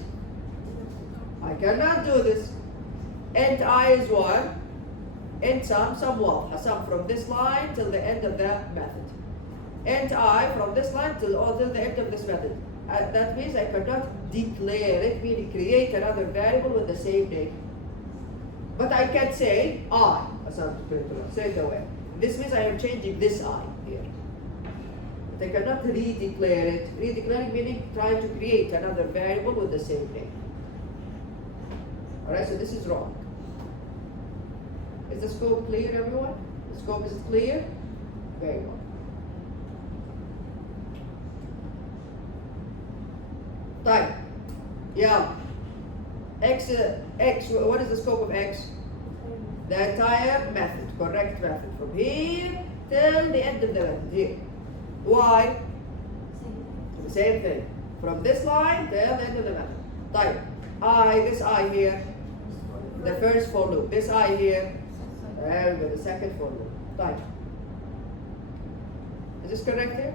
I cannot do this. Int I is 1. Int sum واضحة. Sum from this line till the end of the method. Int I from this line till the end of this method. That means I cannot declare it, meaning create another variable with the same name. But I can say I, straight away. This means I am changing this I here. But I cannot redeclare it. Redeclaring meaning trying to create another variable with the same name. Alright, so this is wrong. Is the scope clear, everyone? The scope is clear? Very well. Type. Yeah. X, what is the scope of X? The entire method, correct method. From here till the end of the method, here. Y? The same thing. From this line till the end of the method. Type. I, this I here. The first for loop. This I here. And the second for loop. Type. Is this correct here?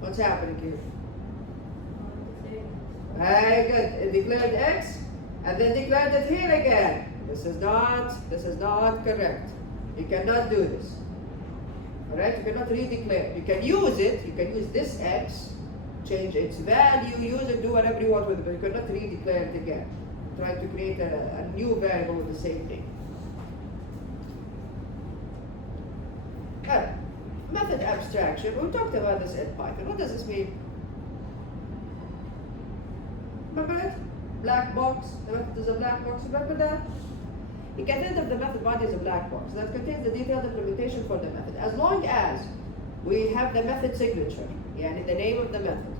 What's happening here? Very good. It declared X and then declared it here again. This is not correct. You cannot do this. Alright? You cannot redeclare. You can use it, you can use this X, change its value, use it, do whatever you want with it, but you cannot redeclare it again. Try to create a new variable with the same name. Method abstraction. We talked about this in Python. What does this mean? Remember it? Black box. The method is a black box. Remember that? The content of the method body is a black box that contains the detailed implementation for the method. As long as we have the method signature, yani the name of the method,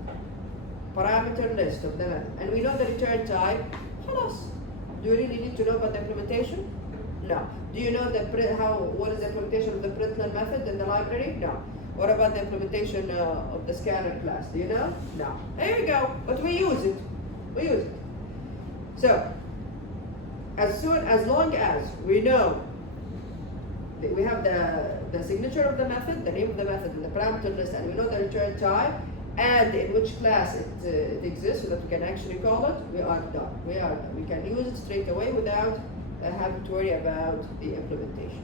parameter list of the method, and we know the return type, خلاص. Do you really need to know about the implementation? No. Do you know what is the implementation of the println method in the library? No. What about the implementation of the scanner class? Do you know? No. There we go. But we use it. We use it. So, as long as we know that we have the signature of the method, the name of the method, and the parameter list, and we know the return type, and in which class it exists, so that we can actually call it, we are done. We are done. We can use it straight away without having to worry about the implementation.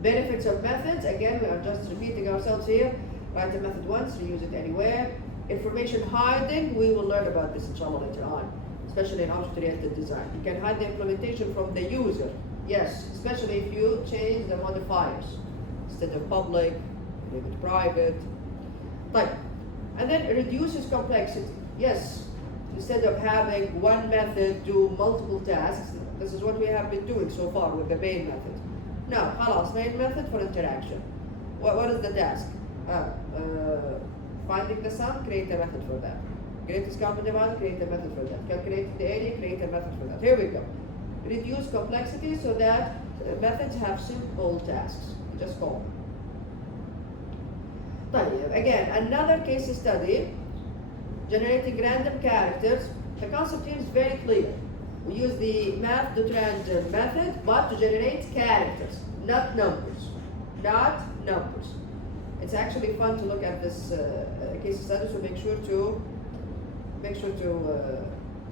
Benefits of methods, again, we are just repeating ourselves here. Write a method once, reuse it anywhere. Information hiding, we will learn about this inshallah later on, especially in object-oriented design. You can hide the implementation from the user. Yes, especially if you change the modifiers. Instead of public, leave it private. But, and then it reduces complexity. Yes, instead of having one method do multiple tasks. This is what we have been doing so far with the main method. Now, خلاص, main method for interaction. What is the task? Finding the sum, create a method for that. Greatest common divisor, create a method for that. Calculate the area, create a method for that. Here we go. Reduce complexity so that methods have simple tasks. Just call them. طيب, again, another case study, generating random characters. The concept here is very clear. We use the math.random method, but to generate characters, not numbers. Not numbers. It's actually fun to look at this case study, so make sure to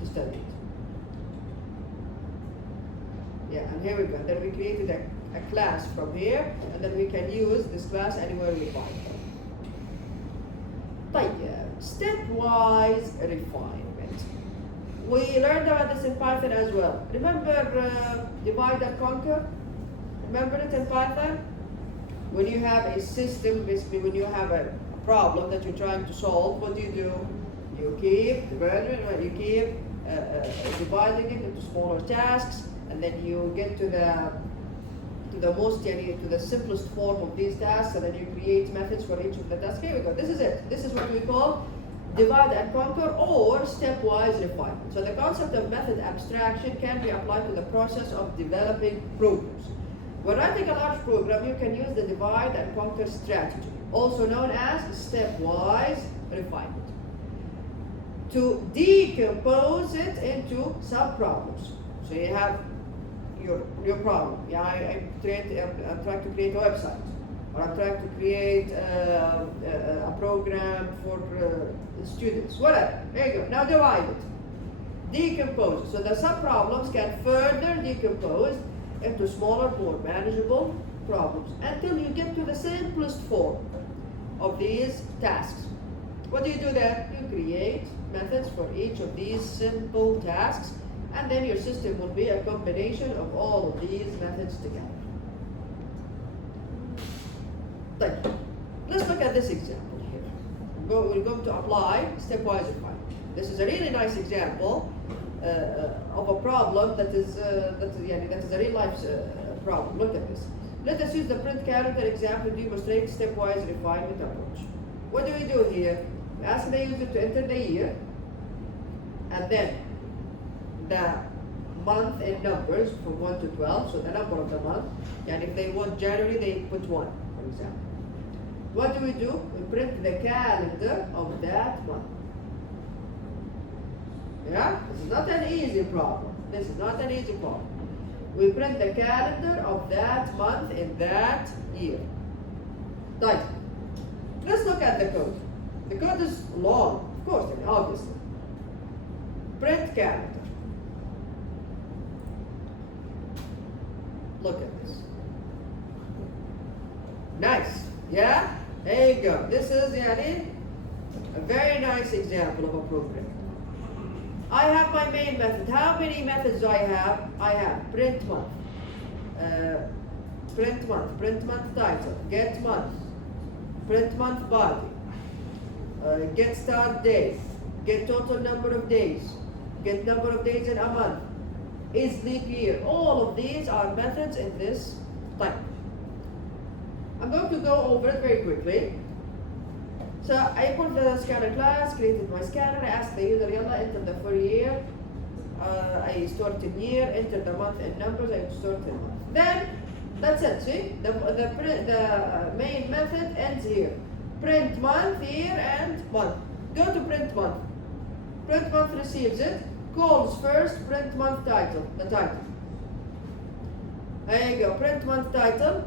study it. Yeah, and here we go. Then we created a class from here, and then we can use this class anywhere we find it. Stepwise refinement. We learned about this in Python as well. Remember divide and conquer? Remember it in Python? When you have a system, basically when you have a problem that you're trying to solve, what do? You keep dividing it into smaller tasks, and then you get to the simplest form of these tasks, and then you create methods for each of the tasks. Here we go. This is it. This is what we call divide and conquer or stepwise refinement. So the concept of method abstraction can be applied to the process of developing programs. When writing a large program, you can use the divide and conquer strategy, also known as stepwise refinement, to decompose it into sub-problems. So you have your problem. Yeah, I'm trying to create a website, or I'm trying to create a program for students, whatever. There you go. Now divide it. Decompose it. So the sub-problems can further decompose into smaller, more manageable problems until you get to the simplest form of these tasks. What do you do there? You create methods for each of these simple tasks, and then your system will be a combination of all of these methods together. Let's look at this example here. We're going to apply stepwise refinement. This is a really nice example of a problem that is a real life problem. Look at this. Let us use the print character example to demonstrate stepwise refinement approach. What do we do here? We ask the user to enter the year, and then the month in numbers from 1 to 12, so the number of the month. And if they want January, they put 1, for example. What do? We print the calendar of that month. Yeah? This is not an easy problem. We print the calendar of that month in that year. Right. Let's look at the code. The code is long, of course, obviously. Print calendar. Look at this. Nice. Yeah? There you go. This is a very nice example of a program. I have my main method. How many methods do I have? I have print month, print month title, get month, print month body, get start day, get total number of days, get number of days in a month, is leap year. All of these are methods in this type. I'm going to go over it very quickly. So I put the scanner class, created my scanner, I asked the user, yalla, enter the full year. I stored in year, enter the month in numbers, I stored in month. Then, that's it, see? The main method ends here. Print month, year, and month. Go to print month. Print month receives it, calls first print month title, the title. There you go, print month title.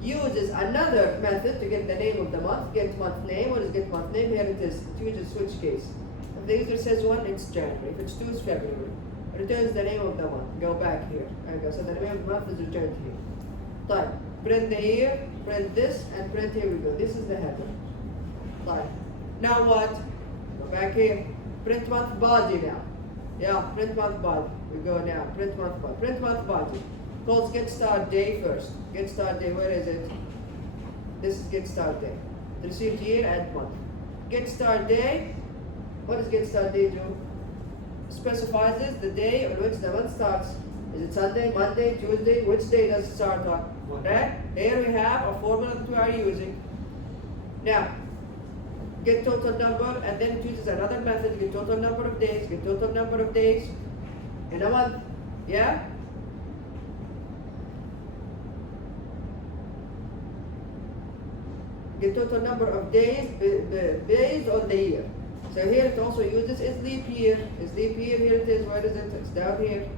Uses another method to get the name of the month, get month name. What is get month name? Here it is. It uses switch case. If the user says 1, it's January. If it's 2, it's February. Returns the name of the month. Go back here. There you go. So the name of the month is returned here. Type. Print the year, print this, and print here we go. This is the header. Type. Now what? Go back here. Print month body now. Yeah, print month body. We go now. Print month body. Print month body. Calls get start day first. Get start day, where is it? This is get start day. Received year and month. Get start day, What does get start day do? Specifies this the day on which the month starts. Is it Sunday, Monday, Tuesday? Which day does it start on? Right? Here we have a formula that we are using. Now, get total number, and then it uses another method, get total number of days, get total number of days in a month. Yeah? Get total number of days based on the year. So here it also uses is leap year. Is leap year, here it is, where is it? It's down here.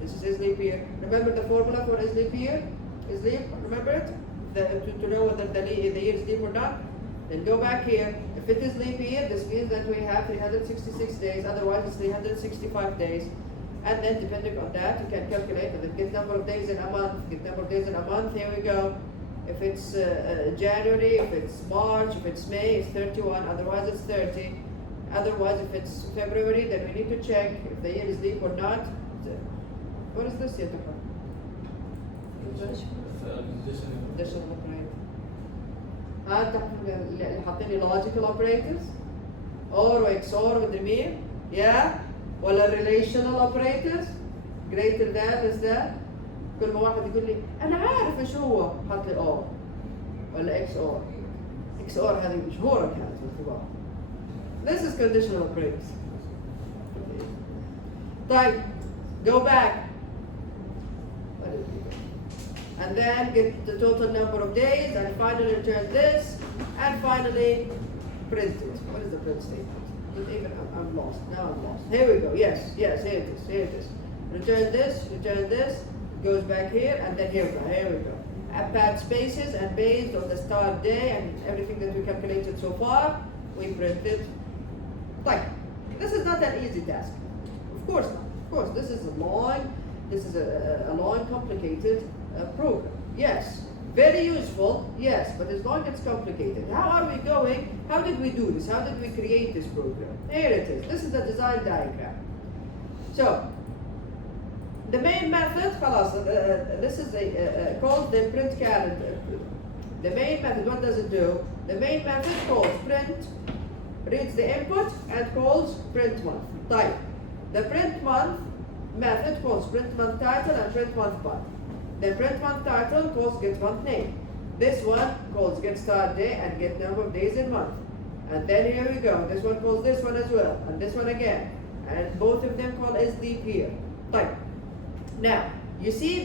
This is leap year. Remember the formula for is leap year? Is leap, remember it? To know whether the year is leap or not? Then go back here. If it is leap year, this means that we have 366 days, otherwise it's 365 days. And then depending on that, you can calculate the get number of days in a month, get number of days in a month, here we go. If it's January, if it's March, if it's May, it's 31, otherwise it's 30. Otherwise, if it's February, then we need to check if the year is leap or not. What is this yet? Additional operator. اللي حاطين لي logical operators or XOR with مين؟ yeah ولا relational operators greater than is that كل ما واحد يقول لي أنا عارف إيش هو حط لي or ولا XOR XOR هذه مشهورة كانت في الكبار. This is conditional operators. طيب go back and then get the total number of days and finally return this and finally print it. What is the print statement? Even I'm lost. Now I'm lost. Here we go. Yes, here it is. Here it is. Return this, goes back here, and then here we go. Add spaces, and based on the start day and everything that we calculated so far, we print it. Like, this is not an easy task. Of course not. Of course, this is a long, complicated program. Yes, very useful. Yes, but as long as it's complicated. How are we going? How did we do this? How did we create this program? Here it is. This is the design diagram. So, the main method, this is called the print calendar. The main method, what does it do? The main method calls print, reads the input, and calls print month. Type. The print month method calls print month title and print month month. The print month title calls get month name. This one calls get start day and get number of days in month. And then here we go. This one calls this one as well, and this one again. And both of them call is leap year. Type. Now, you see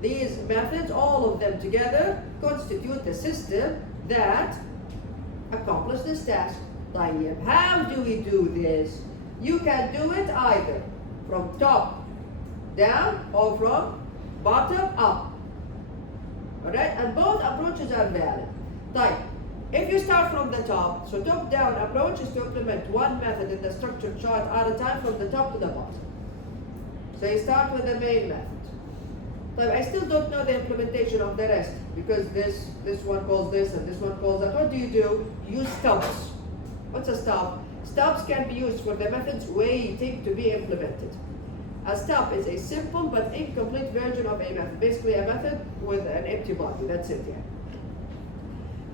these methods, all of them together constitute the system that accomplish this task. طيب, how do we do this? You can do it either from top down or from bottom up. Alright? And both approaches are valid. طيب, if you start from the top, so top down approach is to implement one method in the structured chart at a time from the top to the bottom. So you start with the main method. But I still don't know the implementation of the rest because this one calls this and this one calls that. What do? You use stubs. What's a stub? Stubs can be used for the methods waiting to be implemented. A stub is a simple but incomplete version of a method. Basically a method with an empty body. That's it, yeah.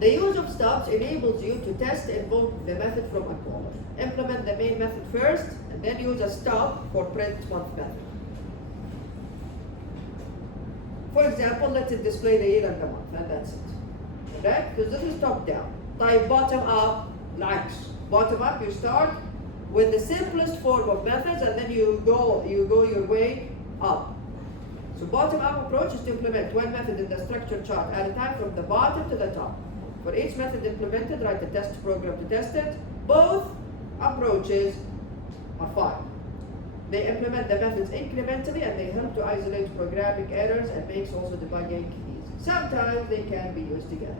The use of stubs enables you to test and invoke the method from a caller. Implement the main method first and then use a stub for print month method. For example, let it display the year and the month, and that's it. Right? Because this is top down. Type bottom up, likes. Bottom up, you start with the simplest form of methods, and then you go your way up. So bottom up approach is to implement one method in the structure chart at a time from the bottom to the top. For each method implemented, write a test program to test it. Both approaches are fine. They implement the methods incrementally and they help to isolate programming errors and makes also debugging easy. Sometimes they can be used together.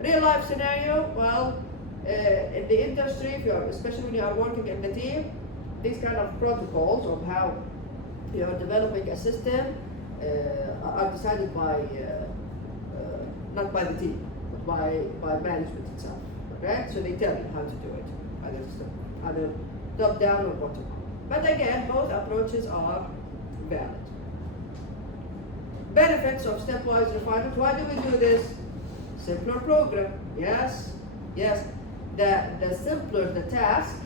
Real life scenario, well, in the industry, especially when you are working in the team, these kind of protocols of how you are developing a system are decided by, not by the team, but by management itself. Okay? So they tell you how to do it, either top down or bottom up. But again, both approaches are valid. Benefits of stepwise refinement. Why do we do this? Simpler program. Yes. The simpler the task,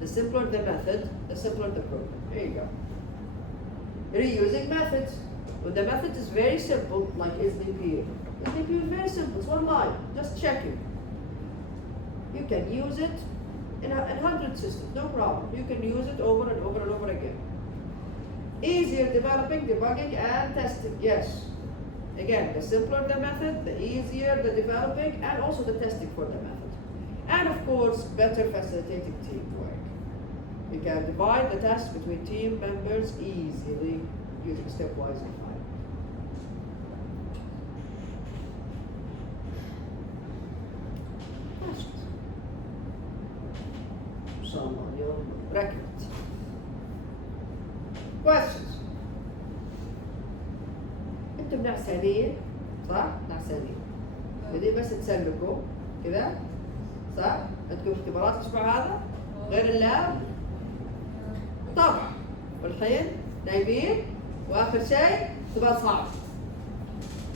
The simpler the method, the simpler the program. There you go. Reusing methods. When the method is very simple, like SDP. SDP is very simple, it's one line, just checking. You can use it in 100 systems, no problem. You can use it over and over and over again. Easier developing, debugging, and testing, yes. Again, the simpler the method, the easier the developing, and also the testing for the method. And of course, better facilitating teamwork. You can divide the tasks between team members easily using stepwise refinement. Questions? Someone يوم ركبت. Questions? انتم نعسانين صح؟ نعسانين. بدي بس تسلكوا كذا صح؟ عندكم اختبارات الاسبوع هذا؟ غير اللاب؟ طبعا. والحين نايمين واخر شيء اختبار صعب.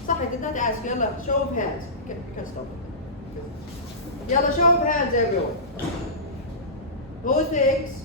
صح I did not ask. يلا show of hands. You can stop it. يلا show of hands everyone. Who thinks